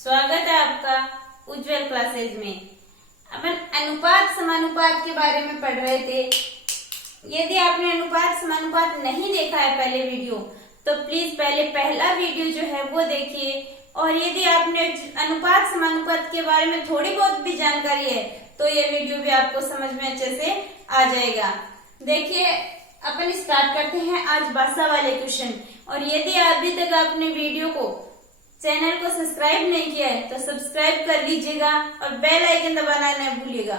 स्वागत है आपका उज्जवल क्लासेज में। अपन अनुपात समानुपात के बारे में पढ़ रहे थे। यदि आपने अनुपात समानुपात नहीं देखा है पहले वीडियो, तो प्लीज पहले पहला वीडियो जो है वो देखिए। और यदि आपने अनुपात समानुपात के बारे में थोड़ी बहुत भी जानकारी है तो ये वीडियो भी आपको समझ में अच्छे से आ जाएगा। देखिए, अपन स्टार्ट करते हैं आज भाषा वाले क्वेश्चन। और यदि अभी तक आपने वीडियो को चैनल को सब्सक्राइब नहीं किया है तो सब्सक्राइब कर लीजिएगा और बेल आइकन दबाना न भूलिएगा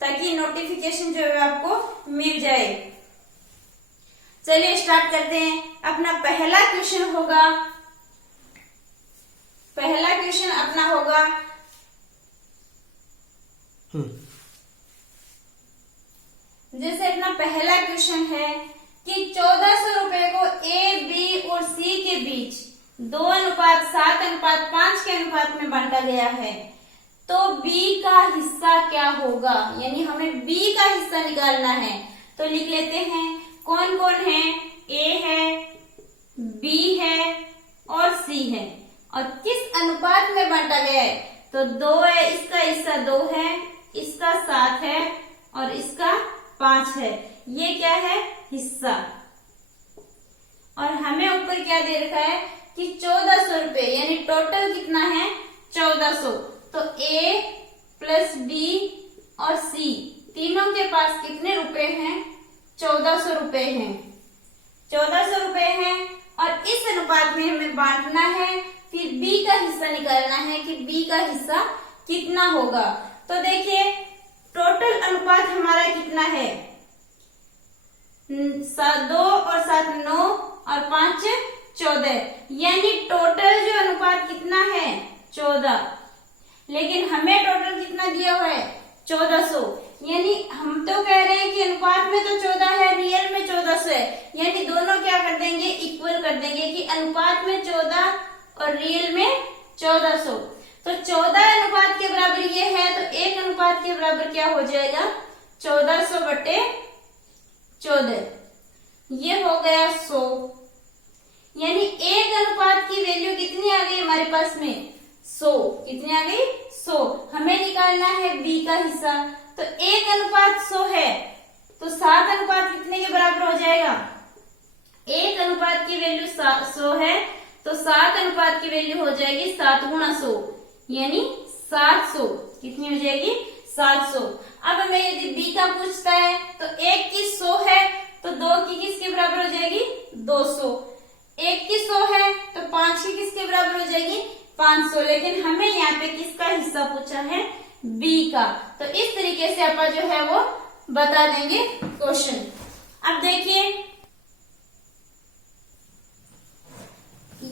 ताकि नोटिफिकेशन जो है आपको मिल जाए। चलिए स्टार्ट करते हैं। अपना पहला क्वेश्चन होगा, पहला क्वेश्चन अपना होगा जैसे अपना पहला क्वेश्चन है कि 1400 रुपए को ए, बी और सी के बीच 2:7:5 के अनुपात में बांटा गया है, तो बी का हिस्सा क्या होगा? यानी हमें बी का हिस्सा निकालना है। तो लिख लेते हैं कौन कौन है। ए है, बी है और सी है। और किस अनुपात में बांटा गया है? तो 2 है, इसका हिस्सा 2 है, इसका 7 है और इसका 5 है। ये क्या है? हिस्सा। और हमें ऊपर क्या दे रखा है कि 1400 रुपए, यानी टोटल कितना है? 1400। तो ए प्लस बी और सी तीनों के पास कितने रुपए हैं? 1400 रुपए हैं। 1400 रुपए हैं और इस अनुपात में हमें बांटना है। फिर बी का हिस्सा निकालना है कि बी का हिस्सा कितना होगा। तो देखिए टोटल अनुपात हमारा कितना है? 2 और 7 9 और 5 14, यानी टोटल जो अनुपात कितना है? 14। लेकिन हमें टोटल कितना दिया हुआ है? 1400। यानी हम तो कह रहे हैं कि अनुपात में तो 14 है, रियल में 1400 है। यानी दोनों क्या कर देंगे? इक्वल कर देंगे कि अनुपात में 14 और रियल में 1400। तो 14 अनुपात के बराबर ये है, तो 1 अनुपात के बराबर क्या हो जाएगा? 1400/14। ये हो गया 100। यानी 1 अनुपात की वैल्यू कितनी आ गई हमारे पास में? 100। कितनी आ गई? 100। हमें निकालना है बी का हिस्सा। तो 1 अनुपात 100 है, तो 7 अनुपात कितने के बराबर हो जाएगा? 1 अनुपात की वैल्यू 100 है, तो 7 अनुपात की वैल्यू हो जाएगी 7 गुणा 100, यानी 700। कितनी हो जाएगी? 700। अब हमें यदि बी का पूछता है तो 1 की 100 है, तो 2 की किसके बराबर हो जाएगी? 200। 1 की 100 है तो 5 की किसके बराबर हो जाएगी? 500। लेकिन हमें यहाँ पे किसका हिस्सा पूछा है? बी का। तो इस तरीके से अपन जो है वो बता देंगे क्वेश्चन। अब देखिए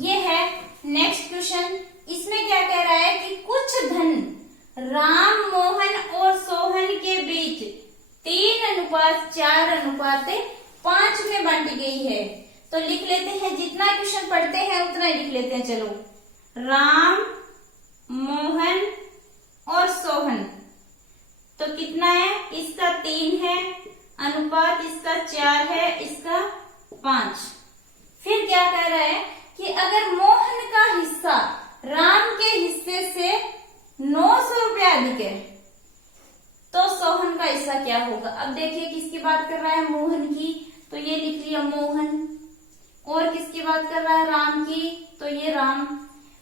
ये है नेक्स्ट क्वेश्चन। इसमें क्या कह रहा है कि कुछ धन राम, मोहन और सोहन के बीच 3:4:5 में बांटी गई है। तो लिख लेते हैं, जितना क्वेश्चन पढ़ते हैं उतना ही लिख लेते हैं। चलो, राम, मोहन और सोहन, तो कितना है? इसका 3 है, अनुपात इसका 4 है, इसका 5। फिर क्या कह रहा है कि अगर मोहन का हिस्सा राम के हिस्से से 900 रुपया अधिक है तो सोहन का हिस्सा क्या होगा? अब देखिए किसकी बात कर रहा है? मोहन की, तो ये लिख लिया मोहन। और किसकी बात कर रहा है? राम की, तो ये राम।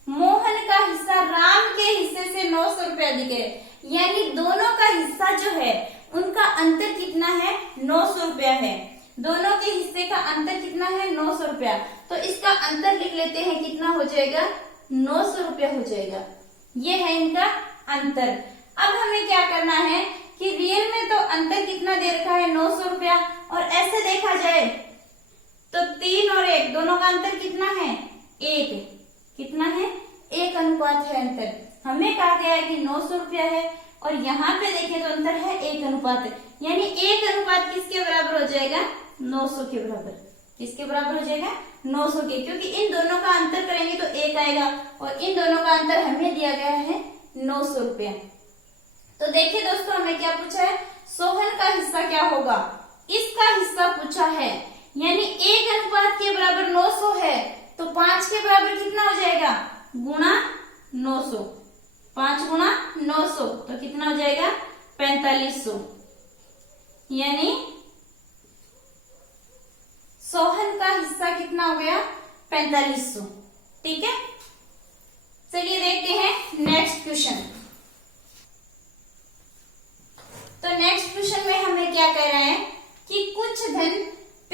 मोहन का हिस्सा राम के हिस्से से 900 रुपया अधिक है, यानी दोनों का हिस्सा जो है उनका अंतर कितना है? 900 रुपया है। दोनों के हिस्से का अंतर कितना है? 900 रुपया। तो इसका अंतर लिख लेते हैं, कितना हो जाएगा? 900 रुपया हो जाएगा। ये है इनका अंतर। अब हमें क्या करना है कि रियल में तो अंतर कितना दे रखा है? 900 रुपया। और ऐसे देखा जाए तो 3 और 1 दोनों का अंतर कितना है? 1। कितना है? 1 अनुपात है अंतर। हमें कहा गया है कि 900 रुपया है और यहाँ पे देखें तो अंतर है 1 अनुपात। यानी 1 अनुपात किसके बराबर हो जाएगा? 900 के बराबर। किसके बराबर हो जाएगा? 900 के, क्योंकि इन दोनों का अंतर करेंगे तो 1 आएगा और इन दोनों का अंतर हमें दिया गया है 900 रुपया। तो देखिए दोस्तों, हमें क्या पूछा है? सोहन का हिस्सा क्या होगा? इसका हिस्सा पूछा है, यानी 1 अनुपात के बराबर 900 है, तो 5 के बराबर कितना हो जाएगा? गुणा 900। कितना हो जाएगा 4500, यानी सोहन का हिस्सा कितना हो गया 4500। ठीक है, चलिए देखते हैं नेक्स्ट क्वेश्चन। तो नेक्स्ट क्वेश्चन में हमें क्या कह रहा है कि कुछ धन P,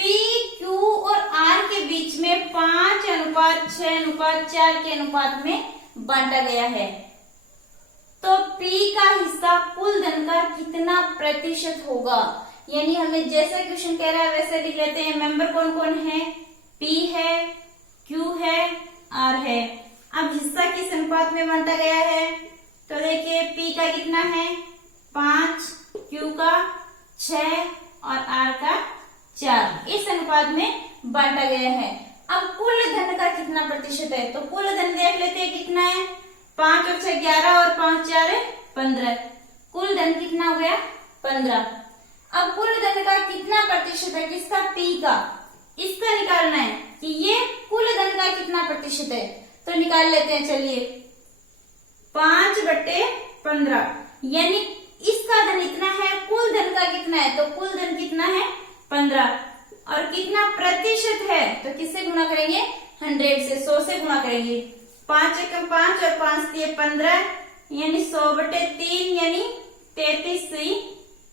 Q और R के बीच में 5:6:4 के अनुपात में बांटा गया है। तो P का हिस्सा कुल धन का कितना प्रतिशत होगा? यानी हमें जैसा क्वेश्चन कह रहा है वैसे लिख लेते हैं। मेंबर कौन कौन है? P है, Q है, R है। अब हिस्सा किस अनुपात में बांटा गया है? तो देखिए P का कितना है 5, Q का 6 और R का 4, इस अनुपात में बांटा गया है। अब कुल धन का कितना प्रतिशत है? तो कुल धन देख लेते हैं कितना है। 5 और 6 11 और 5 4 15, कुल धन कितना हो गया 15। अब कुल धन का कितना प्रतिशत है? किसका? P का। इसका निकालना है कि ये कुल धन का कितना प्रतिशत है। तो निकाल लेते हैं, चलिए 5/15, यानी इसका धन इतना है, कुल धन का कितना है? तो कुल धन कितना है 15, और कितना प्रतिशत है? तो किससे गुणा करेंगे? 100 से, 100 से गुणा करेंगे। 5 एकम 5 और 5 3 15, यानी 100/3, यानी 33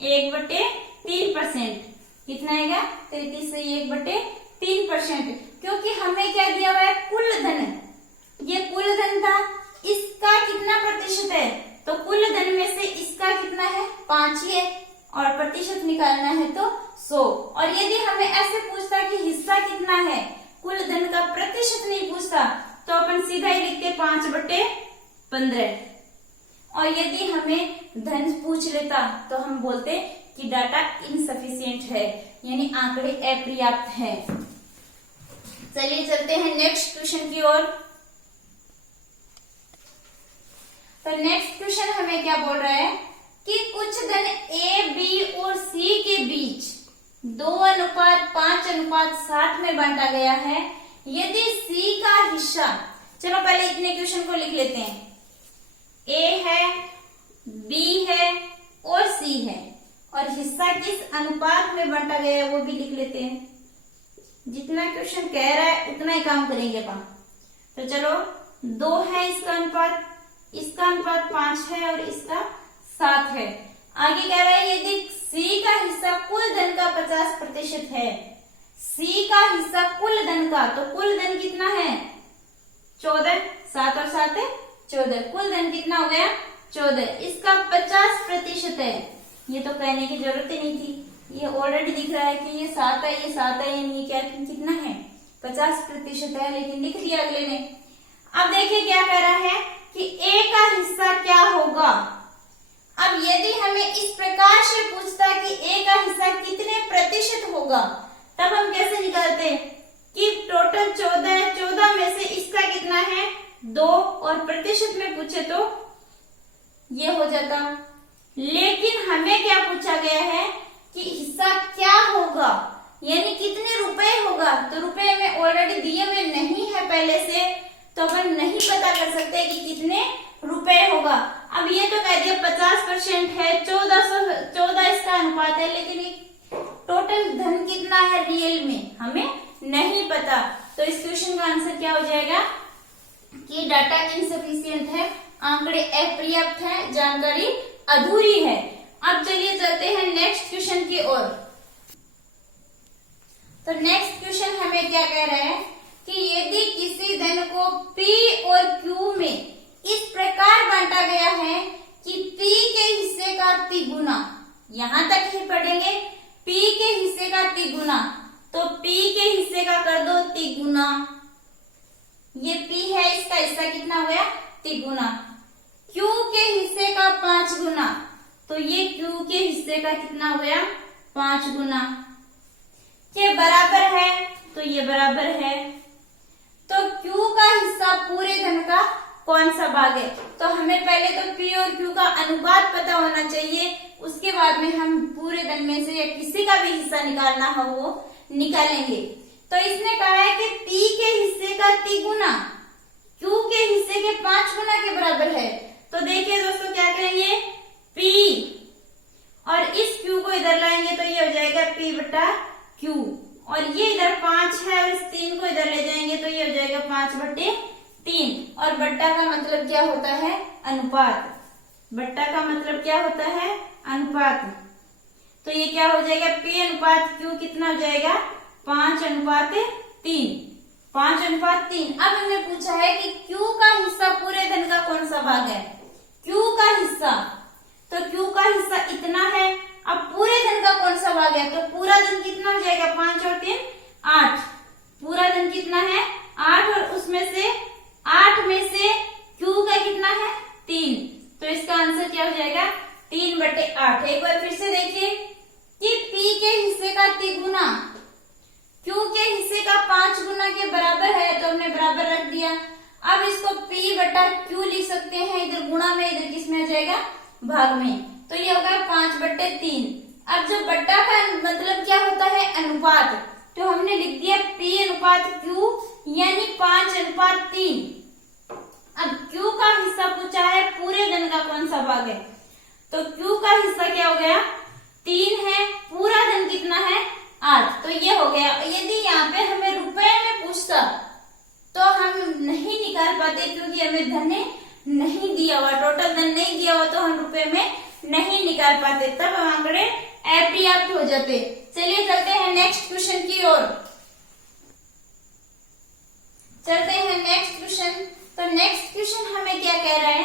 1/3%। कितना आएगा? 33 1/3%। क्योंकि हमें क्या दिया हुआ है? कुल धन। ये कुल धन था, इसका कितना प्रतिशत है? तो कुल धन में से इसका कितना है? 5 ही है, और प्रतिशत निकालना है तो 100। और यदि हमें ऐसे पूछता कि हिस्सा कितना है, कुल धन का प्रतिशत नहीं पूछता, तो अपन सीधा ही लिखते 5/15। और यदि हमें धन पूछ लेता तो हम बोलते कि डाटा इनसफिशिएंट है, यानी आंकड़े अपर्याप्त है। चलिए चलते हैं नेक्स्ट क्वेश्चन की ओर। तो नेक्स्ट क्वेश्चन हमें क्या बोल रहा है कि कुछ धन A, B और C के बीच 2:5:7 में बांटा गया है। यदि C का हिस्सा, चलो पहले इतने क्वेश्चन को लिख लेते हैं। A है, B है और C है, और हिस्सा किस अनुपात में बांटा गया है वो भी लिख लेते हैं। जितना क्वेश्चन कह रहा है उतना ही काम करेंगे अपन। तो चलो 2 है इसका अनुपात, इसका अनुपात 5 है और इसका 7 है। आगे कह रहा है यदि C का हिस्सा कुल धन का 50% है, C का हिस्सा कुल धन का, तो कुल धन कितना है 14, 7 और 7 है 14, कुल धन कितना हो गया 14, इसका 50% है। ये तो कहने की जरूरत ही नहीं थी, ये ऑलरेडी दिख रहा है कि ये 7 है, ये 7 है, यानी क्या कितना है 50% है, लेकिन लिख दिया अगले ने। अब देखिए क्या कह रहा है कि A का हिस्सा क्या होगा। अब यदि हमें इस प्रकार से पूछता कि A का हिस्सा कितने प्रतिशत होगा, तब हम कैसे निकालते कि टोटल 14 है, 14 में से इसका कितना है 2, और प्रतिशत में पूछे तो ये हो जाता। लेकिन हमें क्या पूछा गया है कि हिस्सा क्या होगा, यानी कितने रुपए होगा। तो रुपए में ऑलरेडी दिए हुए नहीं है पहले से, तो अपन नहीं पता कर सकते कि कितने रुपए होगा। अब ये तो कह दिया 50% है, 14 इसका अनुपात है, लेकिन टोटल धन कितना है रियल में हमें नहीं पता। तो इस क्वेश्चन का आंसर क्या हो जाएगा कि डाटा इनसफिशिएंट है, आंकड़े अपर्याप्त है, जानकारी अधूरी है। अब चलिए चलते हैं नेक्स्ट क्वेश्चन की ओर। तो नेक्स्ट क्वेश्चन हमें क्या कह रहा है कि यदि किसी धन को P और Q में इस प्रकार बांटा गया है कि P के हिस्से का तिगुना, यहां तक ही पढ़ेंगे, P के हिस्से का तिगुना, तो P के हिस्से का कर दो तिगुना, ये P है, इसका हिस्सा कितना हो गया तिगुना। Q के हिस्से का 5 गुना, तो ये Q के हिस्से का कितना हो गया 5 गुना। ये बराबर है, तो ये बराबर है। तो Q का हिस्सा पूरे धन का कौन सा भाग है? तो हमें पहले तो P और Q का अनुपात पता होना चाहिए, उसके बाद में हम पूरे धन में से या किसी का भी हिस्सा निकालना हो वो निकालेंगे। तो इसने कहा है कि P के हिस्से का तिगुना Q के हिस्से के 5 गुना के बराबर है। तो देखिए दोस्तों क्या करेंगे, P जाएगा P बटा Q, और ये इधर 5 है और इस 3 को इधर ले जाएंगे तो ये हो जाएगा 5/3। और बट्टा का मतलब क्या होता है? अनुपात। बट्टा का मतलब क्या होता है? अनुपात। तो ये क्या हो जाएगा? P अनुपात Q कितना हो जाएगा? 5/3। 5/3। अब हमने पूछा है कि Q का हिस्सा पूरे धन का कौन सा भाग है? Q का हिस्सा, तो Q का हिस्सा इतना है। अब पूरे धन का कौन सा भाग है? तो पूरा धन कितना हो जाएगा? 5 और 3 8। पूरा धन कितना है? 8, और उसमें से 8 में से Q का कितना है? 3। तो इसका आंसर क्या हो जाएगा? 3/8। एक बार फिर से देखिए कि P के हिस्से का 3 गुना Q के हिस्से का 5 गुना के बराबर है, तो हमने बराबर रख दिया। अब इसको P बटा Q लिख सकते हैं, इधर गुणा में, इधर किस में आ जाएगा? भाग में। तो ये होगा 5/3। अब जो बट्टा का मतलब क्या होता है? अनुपात। तो हमने लिख दिया P अनुपात Q यानी 5/3। अब Q का हिस्सा पूछा है, पूरे धन का कौन सा भाग है? तो Q का हिस्सा क्या हो गया? 3 है, पूरा धन कितना है? 8। तो ये हो गया। यदि यहाँ पे हमें रुपए में पूछता तो हम नहीं निकाल पाते, क्योंकि हमें धन नहीं दिया हुआ, टोटल धन नहीं दिया हुआ, तो हम रुपए में नहीं निकाल पाते, तब हम आंकड़े अपर्याप्त हो जाते। चलिए चलते हैं नेक्स्ट क्वेश्चन की ओर। चलते हैं नेक्स्ट क्वेश्चन। तो नेक्स्ट क्वेश्चन हमें क्या कह रहा है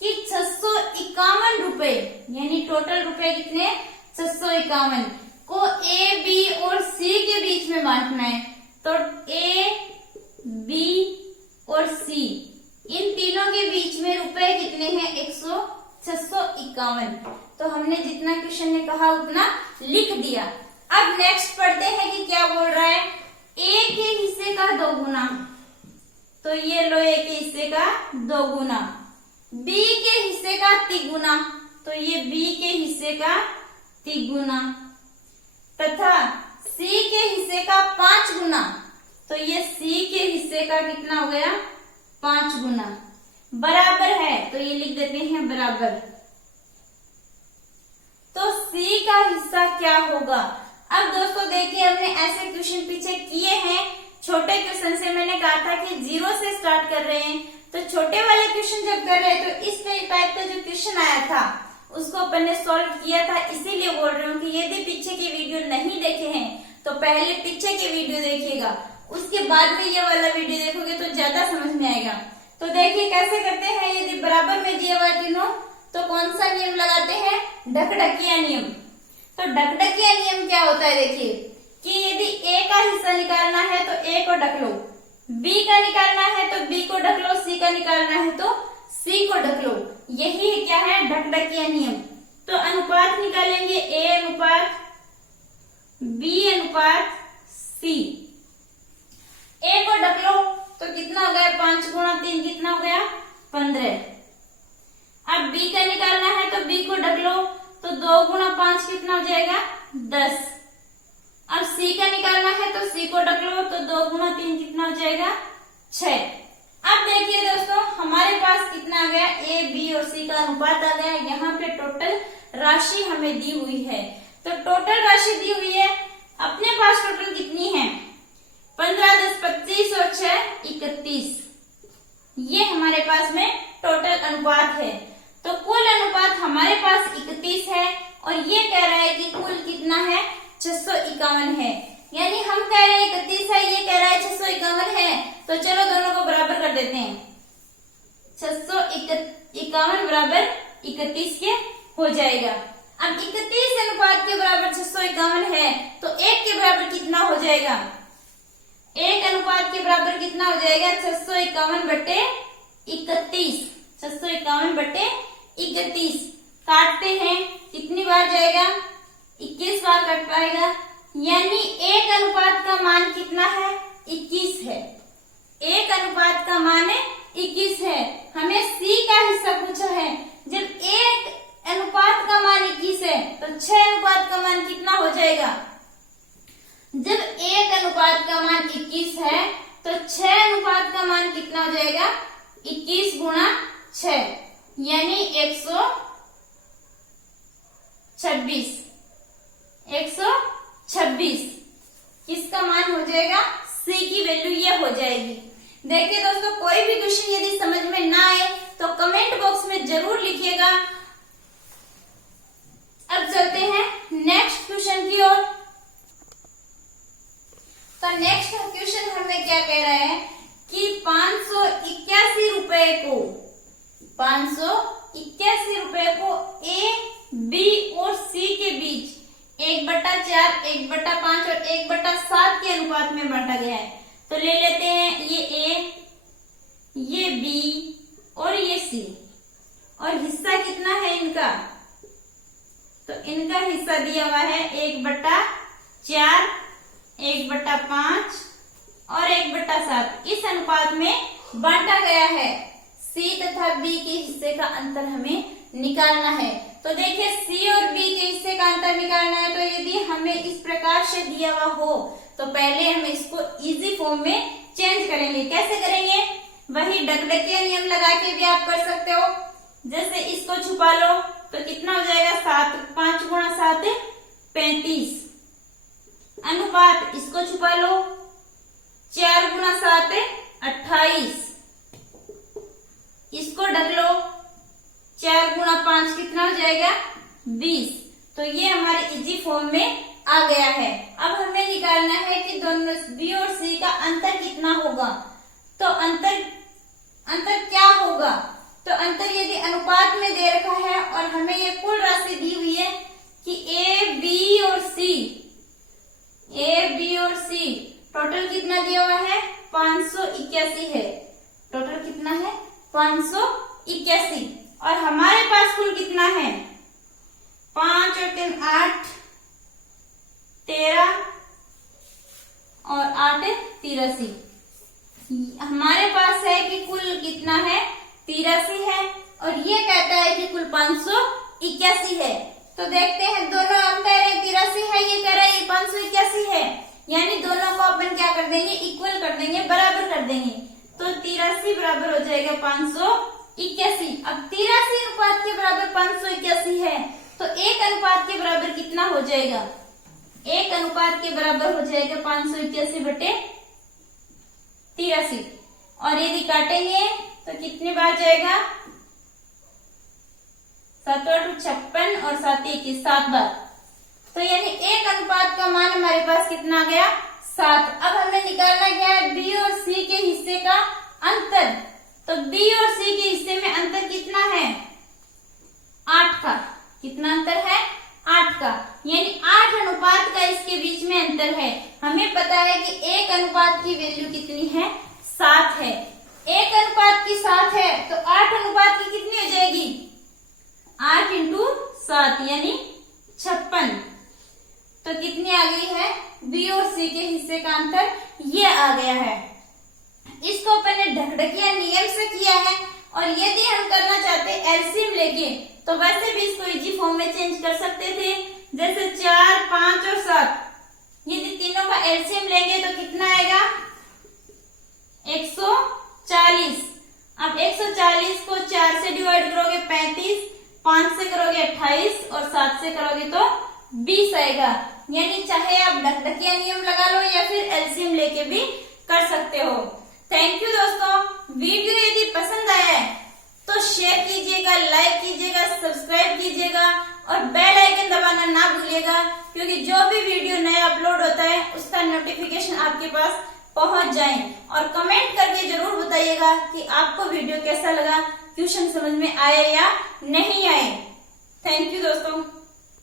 कि 651 रुपए, यानी टोटल रुपए कितने? 651 को A, B और C के बीच में बांटना है। तो A, B और C इन तीनों के बीच में रुपए कितने हैं? 651। तो हमने जितना क्वेश्चन ने कहा उतना लिख दिया। अब नेक्स्ट पढ़ते हैं कि क्या बोल रहा है। A के हिस्से का 2 गुना, तो ये लो A के हिस्से का 2 गुना। B के हिस्से का 3 गुना, तो ये B के हिस्से का 3 गुना, तथा C के हिस्से का 5 गुना, तो ये C के हिस्से का कितना हो गया? 5 गुना। बराबर है, तो ये लिख देते हैं बराबर। तो C का हिस्सा क्या होगा? अब दोस्तों देखिए, हमने ऐसे क्वेश्चन पीछे किए हैं। छोटे क्वेश्चन से मैंने कहा था कि 0 से स्टार्ट कर रहे हैं, तो छोटे वाले क्वेश्चन जब कर रहे हैं तो इस टाइप का जो क्वेश्चन आया था उसको अपन ने सॉल्व किया था। इसीलिए बोल रही हूँ कि यदि पीछे के वीडियो नहीं देखे हैं तो पहले पीछे के वीडियो देखिएगा, उसके बाद में ये वाला वीडियो देखोगे तो ज्यादा समझ में आएगा। तो देखिए कैसे करते हैं। यदि बराबर में दिया हुआ तीनों, तो कौन सा नियम लगाते हैं? ढकढकिया नियम। तो ढकढकिया नियम क्या होता है? देखिए कि यदि A का हिस्सा निकालना है तो A को ढक लो, B का निकालना है तो B को ढक लो, C का निकालना है तो C को ढक लो। यही क्या है? ढकढकिया नियम। तो अनुपात निकालेंगे A अनुपात B अनुपात C। A को ढक लो तो कितना हो गया? 5 गुणा 3 कितना हो गया? 15। अब B का निकालना है तो B को ढक लो, तो 2 गुणा 5 कितना हो जाएगा? 10। अब C का निकालना है तो C को ढक लो, तो 2 गुणा 3 कितना हो जाएगा? 6। अब देखिए दोस्तों, हमारे पास कितना आ गया? A, B और C का अनुपात आ गया। यहाँ पे टोटल राशि हमें दी हुई है। तो टोटल राशि दी हुई है, अपने पास टोटल कितनी है? 15, 10, 25 और 6 31। ये हमारे पास में टोटल अनुपात है। तो कुल अनुपात हमारे पास 31 है, और ये कह रहा है कि कुल कितना है? 651 है। यानी हम कह रहे हैं 31 है, ये कह रहा है 651 है। तो चलो दोनों को बराबर कर देते हैं। 651 बराबर 31 के हो जाएगा। अब 31 अनुपात के बराबर 651 है, तो 1 के बराबर कितना हो जाएगा? 1 अनुपात के बराबर कितना हो जाएगा? 651/31। 651/31 काटते हैं, कितनी बार जाएगा? 21 बार कट पाएगा। यानी 1 अनुपात का मान कितना है? 21 है। 1 अनुपात का मान 21 है। हमें C का हिस्सा पूछा है। जब 1 अनुपात का मान 21 है तो 6 अनुपात का मान कितना हो जाएगा? जब 1 अनुपात का मान 21 है तो 6 अनुपात का मान कितना हो जाएगा? 21 गुणा 6 यानी 126। 26। किसका मान हो जाएगा? C की वैल्यू ये हो जाएगी। देखिए दोस्तों, कोई भी क्वेश्चन यदि समझ में ना आए तो कमेंट बॉक्स में जरूर लिखिएगा। अब चलते हैं नेक्स्ट क्वेश्चन की ओर। तो नेक्स्ट क्वेश्चन हमें क्या कह रहा है कि 581 रुपए को 581 रुपए को A, B और C के बीच 1/4, 1/5 और 1/7 के अनुपात में बांटा गया है। तो ले लेते हैं ये A, ये B और ये C। और हिस्सा कितना है इनका? तो इनका हिस्सा दिया हुआ है 1/4, 1/5 और 1/7। इस अनुपात में बांटा गया है। C तथा B के हिस्से का अंतर हमें निकालना है। तो देखिए, C और B के हिस्से का अंतर निकालना है। तो यदि हमें इस प्रकार से दिया हुआ हो तो पहले हम इसको इजी फॉर्म में चेंज करेंगे। कैसे करेंगे? वही डकडकिया नियम लगा के भी आप कर सकते हो। जैसे इसको छुपा लो तो कितना हो जाएगा? 7, 5 गुणा 7 35। अनुपात इसको छुपा लो, 4 गुणा 7 28। इसको ढक लो, 4 गुणा 5 कितना हो जाएगा? 20। तो ये हमारे इजी फॉर्म में आ गया है। अब हमें निकालना है कि दोनों B और C का अंतर कितना होगा। तो अंतर क्या होगा? तो अंतर यदि अनुपात में दे रखा है और हमें ये कुल राशि दी हुई है कि A, B और C टोटल कितना दिया हुआ है? 581 है। टोटल कितना है? 581। और हमारे पास कुल कितना है? 5 और 3 8, 13 और 8 83। हमारे पास है कि कुल कितना है? 83 है। और ये कहता है कि कुल 581 है। तो देखते हैं, दोनों हम कह रहे हैं 83 है, ये कह रहे हैं 581 है। यानी दोनों को अपन क्या कर देंगे? इक्वल कर देंगे, बराबर कर देंगे। तो 83 बराबर हो जाएगा 581। अब 83 अनुपात के बराबर 581 है तो 1 अनुपात के बराबर कितना हो जाएगा? 1 अनुपात के बराबर हो जाएगा 581/83। और यदि काटेंगे तो कितनी बार जाएगा? 7 8 56 और 7 21 7 बार। तो यानी 1 अनुपात का मान हमारे पास कितना आ गया? 7। अब हमें निकालना क्या है? B और C के हिस्से का अंतर। तो B और C के हिस्से में अंतर कितना है? 8 का। कितना अंतर है? 8 का। यानी 8 अनुपात का इसके बीच में अंतर है। हमें पता है कि 1 अनुपात की वैल्यू कितनी है? 7 है। 1 अनुपात की 7 है तो 8 अनुपात की कितनी हो जाएगी? 8 × 7 यानी 56। तो कितनी आ गई है? B और C के हिस्से का अंतर ये आ गया है। इसको अपन ने ढकढकिया नियम से किया है। और यदि हम करना चाहते एलसीएम लेके तो वैसे भी इसको इजी फॉर्म में चेंज कर सकते थे। जैसे 4, 5 और 7, यदि तीनों का एलसीएम लेंगे तो कितना आएगा? 140। अब 140 को 4 से डिवाइड करोगे 35, 5 से करोगे 28 और 7 से करोगे तो 20 आएगा। यानी चाहे आप ढकढकिया नियम लगा लो या फिर एलसीएम लेके भी कर सकते हो। थैंक यू दोस्तों। वीडियो यदि पसंद आया है तो शेयर कीजिएगा, लाइक कीजिएगा, सब्सक्राइब कीजिएगा और बेल आइकन दबाना ना भूलिएगा, क्योंकि जो भी वीडियो नया अपलोड होता है उसका नोटिफिकेशन आपके पास पहुंच जाए। और कमेंट करके जरूर बताइएगा कि आपको वीडियो कैसा लगा, क्वेश्चन समझ में आया या नहीं आए। थैंक यू दोस्तों।